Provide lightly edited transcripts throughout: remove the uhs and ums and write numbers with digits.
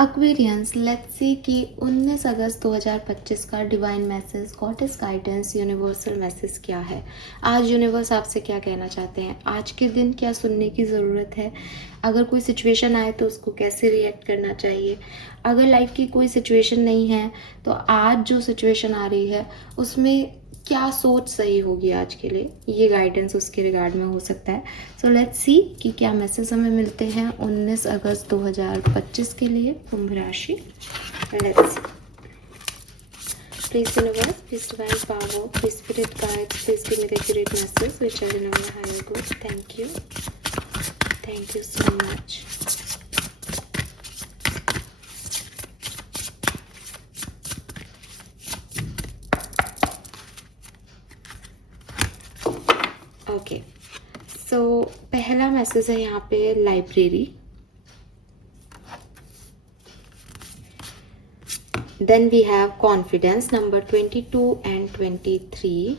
Aquarians, let's see कि 19 अगस्त 2025 का divine message, goddess guidance, universal message क्या है। आज यूनिवर्स आपसे क्या कहना चाहते हैं, आज के दिन क्या सुनने की ज़रूरत है, अगर कोई सिचुएशन आए तो उसको कैसे रिएक्ट करना चाहिए, अगर लाइफ की कोई सिचुएशन नहीं है तो आज जो सिचुएशन आ रही है उसमें क्या सोच सही होगी आज के लिए, ये गाइडेंस उसके रिगार्ड में हो सकता है। सो लेट्स सी कि क्या मैसेज हमें मिलते हैं 19 अगस्त 2025 के लिए कुंभ राशि। Let's please universe, please divine power, please spirit guides, please give me the accurate message which I know my higher good. Thank you so much. Okay, so पहला मैसेज है यहाँ पे library. Then we have confidence, number 22 and 23,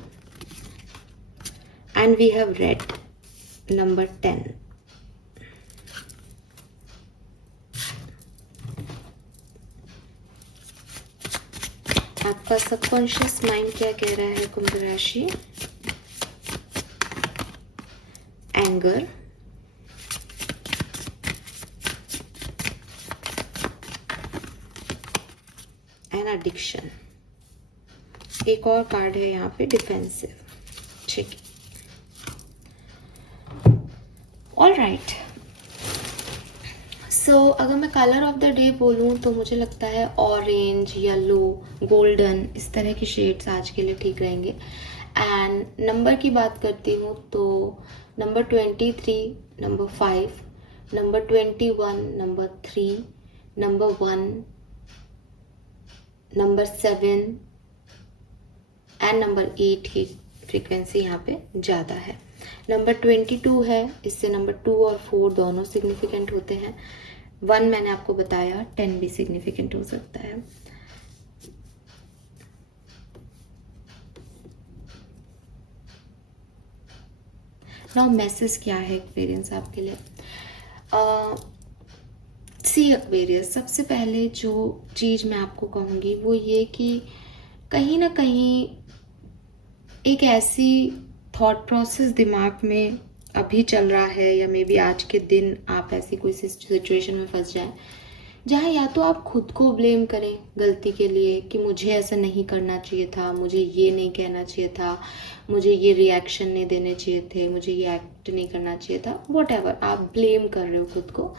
and we have red, number 10. आपका subconscious mind क्या कह रहा है कुंभ राशि? Anger, and addiction. एक और कार्ड है यहाँ पे डिफेंसिव। ठीक है, ऑल राइट। सो अगर मैं कलर ऑफ द डे बोलूँ तो मुझे लगता है ऑरेंज, येलो, गोल्डन, इस तरह की शेड्स आज के लिए ठीक रहेंगे। एंड नंबर की बात करती हूँ तो number 23, number 5, number 21, number 3, number 1, number 7 and number 8 की फ्रीक्वेंसी यहाँ पे ज़्यादा है। नंबर 22 है, इससे नंबर 2 और 4 दोनों सिग्निफिकेंट होते हैं। 1 मैंने आपको बताया, 10 भी सिग्निफिकेंट हो सकता है। नाउ मैसेज क्या है एक्वेरियंस आपके लिए? सी एक्वेरियस, सबसे पहले जो चीज़ मैं आपको कहूँगी वो ये कि कहीं ना कहीं एक ऐसी थॉट प्रोसेस दिमाग में अभी चल रहा है, या मे बी आज के दिन आप ऐसी कोई सिचुएशन में फंस जाए जहाँ या तो आप खुद को ब्लेम करें गलती के लिए कि मुझे ऐसा नहीं करना चाहिए था, मुझे ये नहीं कहना चाहिए था, मुझे ये रिएक्शन नहीं देने चाहिए थे, मुझे ये एक्ट नहीं करना चाहिए था, व्हाटएवर आप ब्लेम कर रहे हो खुद को,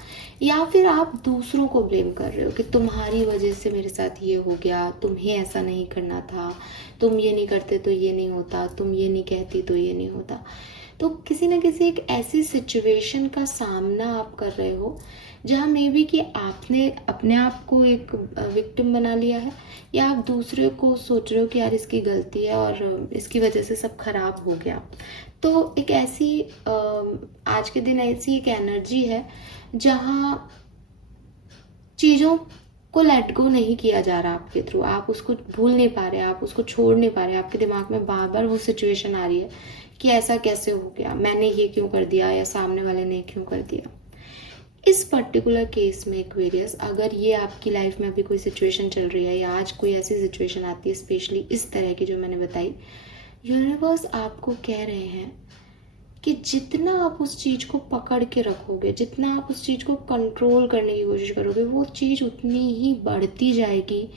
या फिर आप दूसरों को ब्लेम कर रहे हो कि तुम्हारी वजह से मेरे साथ ये हो गया, तुम्हें ऐसा नहीं करना था, तुम ये नहीं करते तो ये नहीं होता, तुम ये नहीं कहती तो ये नहीं होता। तो किसी न किसी एक ऐसी सिचुएशन का सामना आप कर रहे हो जहाँ मे बी कि आपने अपने आप को एक विक्टिम बना लिया है, या आप दूसरे को सोच रहे हो कि यार इसकी गलती है और इसकी वजह से सब खराब हो गया। तो एक ऐसी आज के दिन ऐसी एक एनर्जी है जहाँ चीज़ों को लेट गो नहीं किया जा रहा आपके थ्रू, आप उसको भूल नहीं पा रहे, आप उसको छोड़ नहीं पा रहे, आपके दिमाग में बार बार वो सिचुएशन आ रही है कि ऐसा कैसे हो गया, मैंने ये क्यों कर दिया, या सामने वाले ने क्यों कर दिया। इस पर्टिकुलर केस में एक्वेरियस, अगर ये आपकी लाइफ में अभी कोई सिचुएशन चल रही है, या आज कोई ऐसी सिचुएशन आती है स्पेशली इस तरह की जो मैंने बताई, यूनिवर्स आपको कह रहे हैं कि जितना आप उस चीज़ को पकड़ के रखोगे, जितना आप उस चीज़ को कंट्रोल करने की कोशिश करोगे, वो चीज़ उतनी ही बढ़ती जाएगी।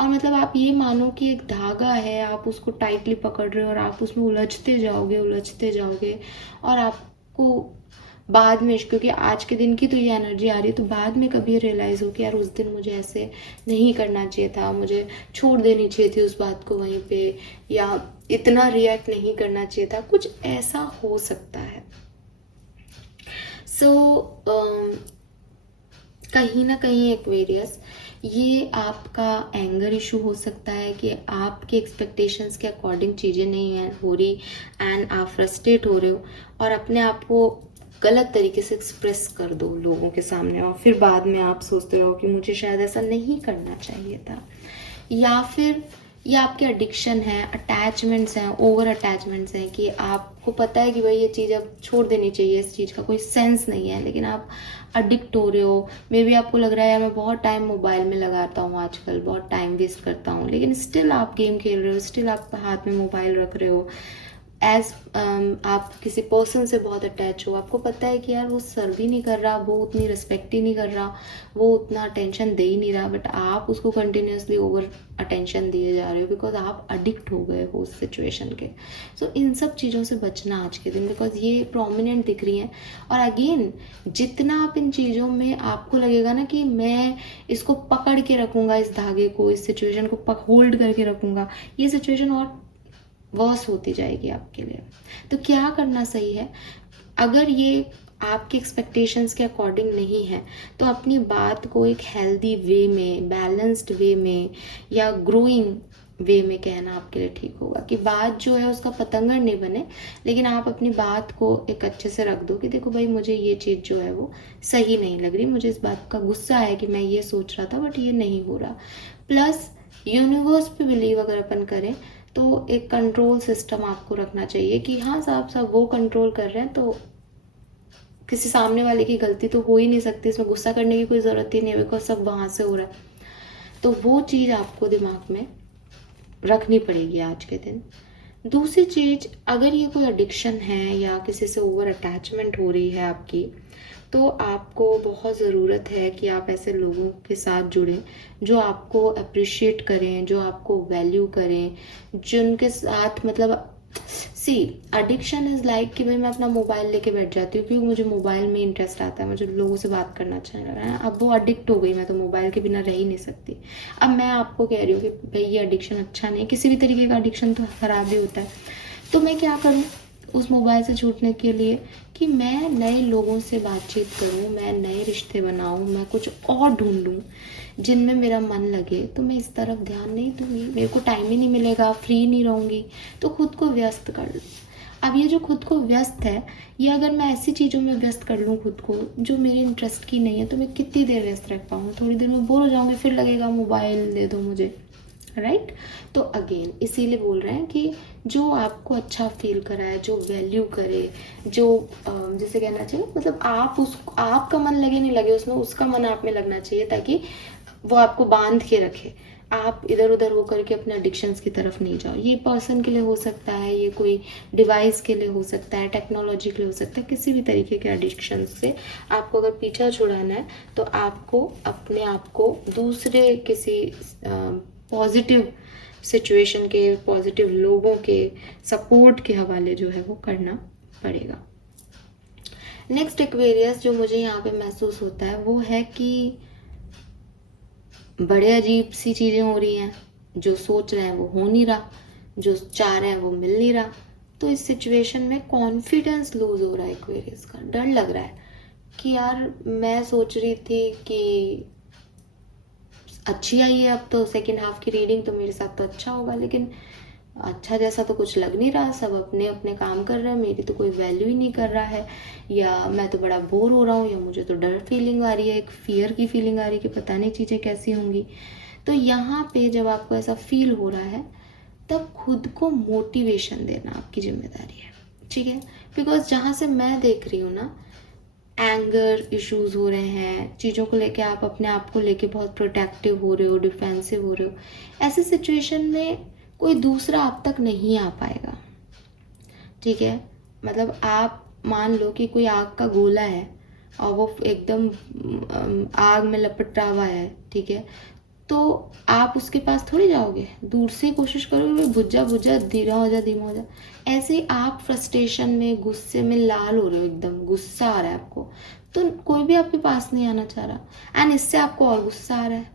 और मतलब आप ये मानो कि एक धागा है, आप उसको टाइटली पकड़ रहे हो और आप उसमें उलझते जाओगे और आपको बाद में, क्योंकि आज के दिन की तो ये एनर्जी आ रही है, तो बाद में कभी रियलाइज़ हो कि यार उस दिन मुझे ऐसे नहीं करना चाहिए था, मुझे छोड़ देनी चाहिए थी उस बात को वहीं पे, या इतना रिएक्ट नहीं करना चाहिए था, कुछ ऐसा हो सकता है। सो कहीं ना कहीं एक्वेरियस, ये आपका एंगर इशू हो सकता है कि आपके एक्सपेक्टेशंस के अकॉर्डिंग चीज़ें नहीं हो रही एंड आप फ्रस्ट्रेट हो रहे हो और अपने आप को गलत तरीके से एक्सप्रेस कर दो लोगों के सामने, और फिर बाद में आप सोचते रहो कि मुझे शायद ऐसा नहीं करना चाहिए था। या फिर या आपके एडिक्शन है, अटैचमेंट्स हैं, ओवर अटैचमेंट्स हैं कि आपको पता है कि भाई ये चीज़ अब छोड़ देनी चाहिए, इस चीज़ का कोई सेंस नहीं है, लेकिन आप अडिक्ट हो रहे हो। मे बी आपको लग रहा है यार मैं बहुत टाइम मोबाइल में लगाता हूँ आजकल, बहुत टाइम वेस्ट करता हूँ, लेकिन स्टिल आप गेम खेल रहे हो, स्टिल आप हाथ में मोबाइल रख रहे हो। आप किसी पर्सन से बहुत अटैच हो, आपको पता है कि यार वो सर्व ही नहीं कर रहा, वो उतनी रिस्पेक्ट ही नहीं कर रहा, वो उतना अटेंशन दे ही नहीं रहा, बट आप उसको कंटिन्यूसली ओवर अटेंशन दिए जा रहे हो बिकॉज आप अडिक्ट हो गए हो उस सिचुएशन के। सो इन सब चीज़ों से बचना आज के दिन, बिकॉज ये प्रोमिनेंट दिख रही हैं। और अगेन जितना आप इन चीज़ों में आपको लगेगा ना कि मैं इसको पकड़ के रखूँगा, इस धागे को, इस सिचुएशन को होल्ड करके रखूँगा, ये सिचुएशन और वर्स होती जाएगी आपके लिए। तो क्या करना सही है, अगर ये आपके एक्सपेक्टेशंस के अकॉर्डिंग नहीं है तो अपनी बात को एक हेल्दी वे में, बैलेंस्ड वे में या ग्रोइंग वे में कहना आपके लिए ठीक होगा। कि बात जो है उसका पतंगर नहीं बने, लेकिन आप अपनी बात को एक अच्छे से रख दो कि देखो भाई मुझे ये चीज़ जो है वो सही नहीं लग रही, मुझे इस बात का गुस्सा है कि मैं ये सोच रहा था बट ये नहीं हो रहा। प्लस यूनिवर्स पे बिलीव अगर अपन करें तो एक कंट्रोल सिस्टम आपको रखना चाहिए कि हाँ साहब सब वो कंट्रोल कर रहे हैं तो किसी सामने वाले की गलती तो हो ही नहीं सकती, इसमें गुस्सा करने की कोई ज़रूरत ही नहीं है बिकॉज सब वहाँ से हो रहा है। तो वो चीज़ आपको दिमाग में रखनी पड़ेगी आज के दिन। दूसरी चीज़, अगर ये कोई एडिक्शन है या किसी से ओवर अटैचमेंट हो रही है आपकी, तो आपको बहुत ज़रूरत है कि आप ऐसे लोगों के साथ जुड़ें जो आपको अप्रिशिएट करें, जो आपको वैल्यू करें, जिनके साथ मतलब सी एडिक्शन इज़ लाइक कि भाई मैं अपना मोबाइल लेके बैठ जाती हूँ क्योंकि मुझे मोबाइल में इंटरेस्ट आता है, मुझे लोगों से बात करना अच्छा नहीं लग रहा है, अब वो एडिक्ट हो गई, मैं तो मोबाइल के बिना रह ही नहीं सकती। अब मैं आपको कह रही हूँ कि भाई ये एडिक्शन अच्छा नहीं, किसी भी तरीके का एडिक्शन तो खराब ही होता है। तो मैं क्या करूँ उस मोबाइल से छूटने के लिए कि मैं नए लोगों से बातचीत करूं, मैं नए रिश्ते बनाऊं, मैं कुछ और ढूंढूं जिनमें मेरा मन लगे। तो मैं इस तरफ ध्यान नहीं दूंगी, मेरे को टाइम ही नहीं मिलेगा, फ्री नहीं रहूंगी, तो खुद को व्यस्त कर लूँ। अब ये जो खुद को व्यस्त है, ये अगर मैं ऐसी चीज़ों में व्यस्त कर लूँ खुद को जो मेरे इंटरेस्ट की नहीं है, तो मैं कितनी देर व्यस्त रख पाऊँगी, थोड़ी देर में बोर हो जाऊँगी, फिर लगेगा मोबाइल दे दो मुझे, राइट। तो अगेन इसीलिए बोल रहे हैं कि जो आपको अच्छा फील कराए, जो वैल्यू करे, जो जैसे कहना चाहिए मतलब आपका मन लगे नहीं लगे उसमें, उसका मन आप में लगना चाहिए ताकि वो आपको बांध के रखे, आप इधर उधर होकर के अपने एडिक्शंस की तरफ नहीं जाओ। ये पर्सन के लिए हो सकता है, ये कोई डिवाइस के लिए हो सकता है, टेक्नोलॉजी के लिए हो सकता है, किसी भी तरीके के एडिक्शन से आपको अगर पीछा छुड़ाना है तो आपको अपने आप को दूसरे किसी पॉजिटिव सिचुएशन के, पॉजिटिव लोगों के सपोर्ट के हवाले जो है वो करना पड़ेगा। नेक्स्ट एक्वेरियस जो मुझे यहाँ पे महसूस होता है वो है कि बड़े अजीब सी चीज़ें हो रही हैं, जो सोच रहे हैं वो हो नहीं रहा, जो चाह रहे हैं वो मिल नहीं रहा। तो इस सिचुएशन में कॉन्फिडेंस लूज हो रहा है एक्वेरियस का, डर लग रहा है कि यार मैं सोच रही थी कि अच्छी आई है, अब तो सेकेंड हाफ की रीडिंग तो मेरे साथ तो अच्छा होगा, लेकिन अच्छा जैसा तो कुछ लग नहीं रहा, सब अपने अपने काम कर रहे हैं, मेरी तो कोई वैल्यू ही नहीं कर रहा है, या मैं तो बड़ा बोर हो रहा हूँ, या मुझे तो डर फीलिंग आ रही है, एक फियर की फीलिंग आ रही है कि पता नहीं चीज़ें कैसी होंगी। तो यहाँ पे जब आपको ऐसा फील हो रहा है तब खुद को मोटिवेशन देना आपकी जिम्मेदारी है, ठीक है। बिकॉज जहाँ से मैं देख रही हूँ ना, एंगर इश्यूज हो रहे हैं, चीज़ों को लेके आप अपने आप को लेके बहुत प्रोटेक्टिव हो रहे हो, डिफेंसिव हो रहे हो, ऐसे सिचुएशन में कोई दूसरा आप तक नहीं आ पाएगा, ठीक है। मतलब आप मान लो कि कोई आग का गोला है और वो एकदम आग में लपटा हुआ है, ठीक है, तो आप उसके पास थोड़ी जाओगे, दूर से ही कोशिश करोगे बुझा बुझा, धीमा हो जा धीमा हो जा। ऐसे ही आप फ्रस्ट्रेशन में, गुस्से में लाल हो रहे हो, एकदम गुस्सा आ रहा है आपको, तो कोई भी आपके पास नहीं आना चाह रहा एंड इससे आपको और गुस्सा आ रहा है।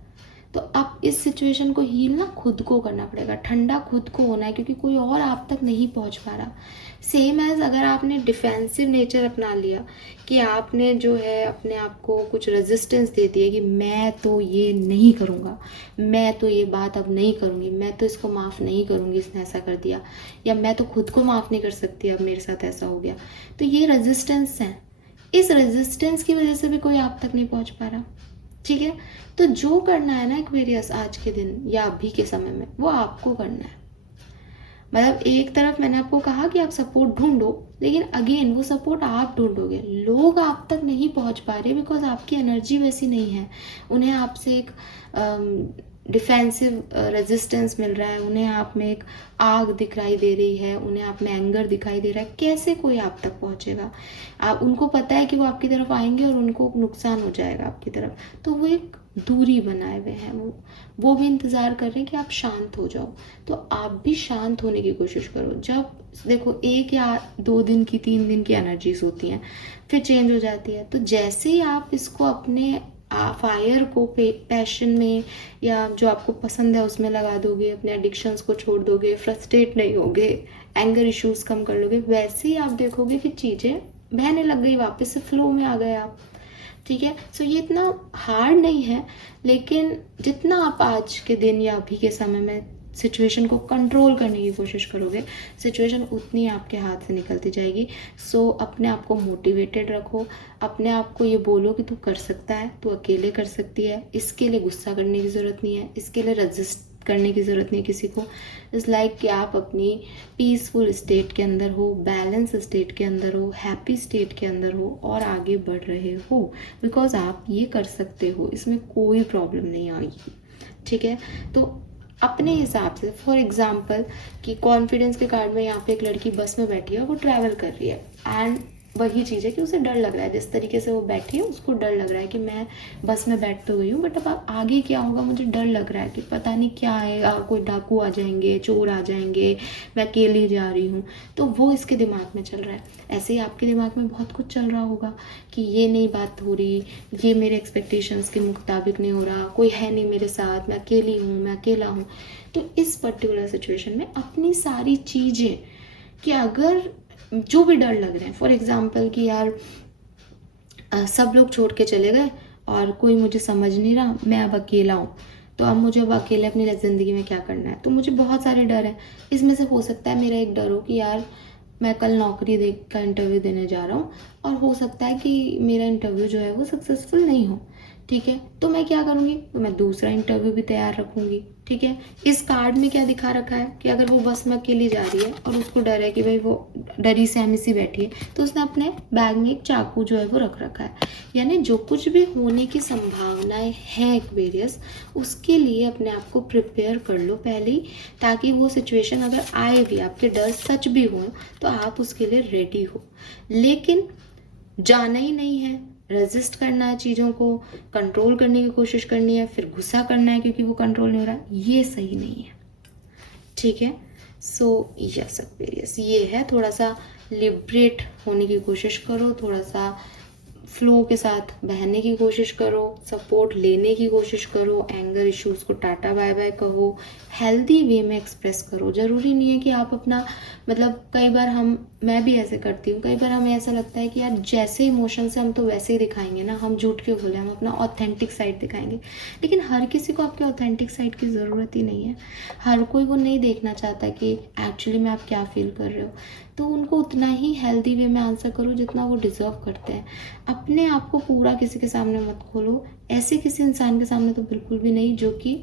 तो अब इस सिचुएशन को हील ना खुद को करना पड़ेगा, ठंडा खुद को होना है, क्योंकि कोई और आप तक नहीं पहुंच पा रहा। सेम एज अगर आपने डिफेंसिव नेचर अपना लिया कि आपने जो है अपने आप को कुछ रेजिस्टेंस दे दिया कि मैं तो ये नहीं करूँगा, मैं तो ये बात अब नहीं करूँगी, मैं तो इसको माफ़ नहीं करूँगी, इसने ऐसा कर दिया, या मैं तो खुद को माफ़ नहीं कर सकती, अब मेरे साथ ऐसा हो गया। तो ये रेजिस्टेंस है, इस रेजिस्टेंस की वजह से भी कोई आप तक नहीं पहुँच पा रहा, ठीक है। तो जो करना है ना एक्वेरियस आज के दिन या अभी के समय में, वो आपको करना है। मतलब एक तरफ मैंने आपको कहा कि आप सपोर्ट ढूंढो, लेकिन अगेन वो सपोर्ट आप ढूंढोगे, लोग आप तक नहीं पहुंच पा रहे बिकॉज आपकी एनर्जी वैसी नहीं है। उन्हें आपसे एक डिफेंसिव रेजिस्टेंस मिल रहा है, उन्हें आप में एक आग दिखाई दे रही है, उन्हें आप में एंगर दिखाई दे रहा है। कैसे कोई आप तक पहुंचेगा? आप उनको पता है कि वो आपकी तरफ आएंगे और उनको नुकसान हो जाएगा आपकी तरफ, तो वो एक दूरी बनाए हुए हैं। वो भी इंतज़ार कर रहे हैं कि आप शांत हो जाओ। तो आप भी शांत होने की कोशिश करो। जब देखो 1 या 2 दिन की 3 दिन की एनर्जीज होती हैं, फिर चेंज हो जाती है। तो जैसे ही आप इसको अपने फायर को पैशन में या जो आपको पसंद है उसमें लगा दोगे, अपने एडिक्शंस को छोड़ दोगे, फ्रस्ट्रेट नहीं होगे, एंगर इश्यूज कम कर लोगे, वैसे ही आप देखोगे कि चीज़ें बहने लग गई, वापस से फ्लो में आ गए आप। ठीक है। सो ये इतना हार्ड नहीं है, लेकिन जितना आप आज के दिन या अभी के समय में सिचुएशन को कंट्रोल करने की कोशिश करोगे, सिचुएशन उतनी आपके हाथ से निकलती जाएगी। सो अपने आप को मोटिवेटेड रखो, अपने आप को ये बोलो कि तू कर सकता है, तू अकेले कर सकती है, इसके लिए गुस्सा करने की ज़रूरत नहीं है, इसके लिए रजिस्ट करने की ज़रूरत नहीं है किसी को। इस लाइक कि आप अपनी पीसफुल स्टेट के अंदर हो, बैलेंस स्टेट के अंदर हो, हैप्पी स्टेट के अंदर हो और आगे बढ़ रहे हो, बिकॉज आप ये कर सकते हो, इसमें कोई प्रॉब्लम नहीं आएगी। ठीक है। तो अपने हिसाब से, फॉर एग्जाम्पल कि कॉन्फिडेंस के कार्ड में यहाँ पे एक लड़की बस में बैठी है और वो ट्रैवल कर रही है, एंड वही चीज़ है कि उसे डर लग रहा है, जिस तरीके से वो बैठी है उसको डर लग रहा है कि मैं बस में बैठ तो गई हूँ, बट अब आगे क्या होगा मुझे डर लग रहा है कि पता नहीं क्या आएगा, कोई डाकू आ जाएंगे, चोर आ जाएंगे, मैं अकेली जा रही हूँ। तो वो इसके दिमाग में चल रहा है। ऐसे ही आपके दिमाग में बहुत कुछ चल रहा होगा कि ये नई बात हो रही, ये मेरे एक्सपेक्टेशंस के मुताबिक नहीं हो रहा, कोई है नहीं मेरे साथ, मैं अकेली हूँ, मैं अकेला हूँ। तो इस पर्टिकुलर सिचुएशन में अपनी सारी चीज़ें कि अगर जो भी डर लग रहे हैं, फॉर एग्जाम्पल कि यार सब लोग छोड़ के चले गए और कोई मुझे समझ नहीं रहा, मैं अब अकेला हूँ, तो अब मुझे अब अकेले अपनी ज़िंदगी में क्या करना है। तो मुझे बहुत सारे डर हैं। इसमें से हो सकता है मेरा एक डर हो कि यार मैं कल नौकरी का इंटरव्यू देने जा रहा हूँ और हो सकता है कि मेरा इंटरव्यू जो है वो सक्सेसफुल नहीं हो। ठीक है। तो मैं क्या करूँगी, तो मैं दूसरा इंटरव्यू भी तैयार रखूँगी। ठीक है। इस कार्ड में क्या दिखा रखा है कि अगर वो बस में अकेली जा रही है और उसको डर है कि भाई वो डरी सहमी सी बैठी है, तो उसने अपने बैग में एक चाकू जो है वो रख रखा है। यानी जो कुछ भी होने की संभावनाएं हैं एक्वेरियस, उसके लिए अपने आप को प्रिपेयर कर लो पहले ही, ताकि वो सिचुएशन अगर आए भी, आपके डर सच भी हो, तो आप उसके लिए रेडी हो। लेकिन जाना ही नहीं है, रेजिस्ट करना है, चीज़ों को कंट्रोल करने की कोशिश करनी है, फिर गुस्सा करना है क्योंकि वो कंट्रोल नहीं हो रहा, ये सही नहीं है। ठीक है। सो यस एक्वेरियस, ये है, थोड़ा सा लिबरेट होने की कोशिश करो, थोड़ा सा फ्लो के साथ बहने की कोशिश करो, सपोर्ट लेने की कोशिश करो, एंगर इश्यूज को टाटा बाय बाय कहो, हेल्दी वे में एक्सप्रेस करो। ज़रूरी नहीं है कि आप अपना, मतलब कई बार मैं भी ऐसे करती हूँ, कई बार हमें ऐसा लगता है कि यार जैसे इमोशंस है हम तो वैसे ही दिखाएंगे ना, हम झूठ क्यों बोले, हम अपना ऑथेंटिक साइड दिखाएंगे। लेकिन हर किसी को आपके ऑथेंटिक साइड की ज़रूरत ही नहीं है। हर कोई वो नहीं देखना चाहता कि एक्चुअली में आप क्या फील कर रहे हो। तो उनको उतना ही हेल्दी वे में आंसर करो जितना वो डिज़र्व करते हैं। अपने आप को पूरा किसी के सामने मत खोलो, ऐसे किसी इंसान के सामने तो बिल्कुल भी नहीं जो कि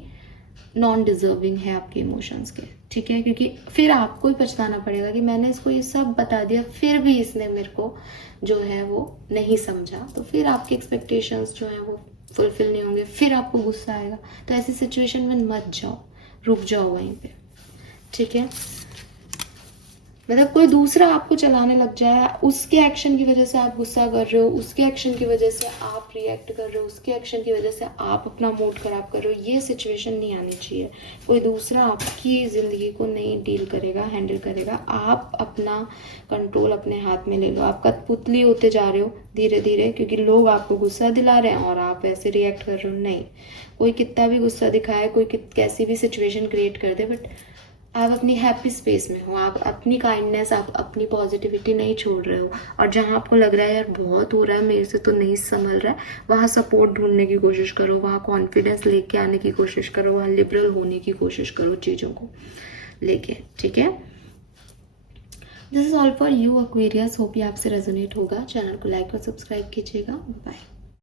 नॉन डिजर्विंग है आपके इमोशंस के। ठीक है। क्योंकि फिर आपको ही पछताना पड़ेगा कि मैंने इसको ये सब बता दिया, फिर भी इसने मेरे को जो है वो नहीं समझा, तो फिर आपके एक्सपेक्टेशंस जो है वो फुलफिल नहीं होंगे, फिर आपको गुस्सा आएगा। तो ऐसी सिचुएशन में मत जाओ, रुक जाओ वहीं पे। ठीक है। मतलब कोई दूसरा आपको चलाने लग जाए, उसके एक्शन की वजह से आप गुस्सा कर रहे हो, उसके एक्शन की वजह से आप रिएक्ट कर रहे हो, उसके एक्शन की वजह से आप अपना मूड खराब कर रहे हो, ये सिचुएशन नहीं आनी चाहिए। कोई दूसरा आपकी ज़िंदगी को नहीं डील करेगा, हैंडल करेगा। आप अपना कंट्रोल अपने हाथ में ले लो। आप कठपुतली होते जा रहे हो धीरे धीरे, क्योंकि लोग आपको गुस्सा दिला रहे हैं और आप ऐसे रिएक्ट कर रहे हो। नहीं, कोई कितना भी गुस्सा दिखाए, कोई कैसी भी सिचुएशन क्रिएट कर दे, बट आप अपनी हैप्पी स्पेस में हो, आप अपनी काइंडनेस, आप अपनी पॉजिटिविटी नहीं छोड़ रहे हो। और जहाँ आपको लग रहा है यार बहुत हो रहा है, मेरे से तो नहीं संभल रहा है, वहाँ सपोर्ट ढूंढने की कोशिश करो, वहाँ कॉन्फिडेंस लेके आने की कोशिश करो, वहाँ लिबरल होने की कोशिश करो चीज़ों को लेके। ठीक है। This is all for you Aquarius. Hope ये आपसे रेजोनेट होगा। चैनल को लाइक और सब्सक्राइब कीजिएगा। बाय।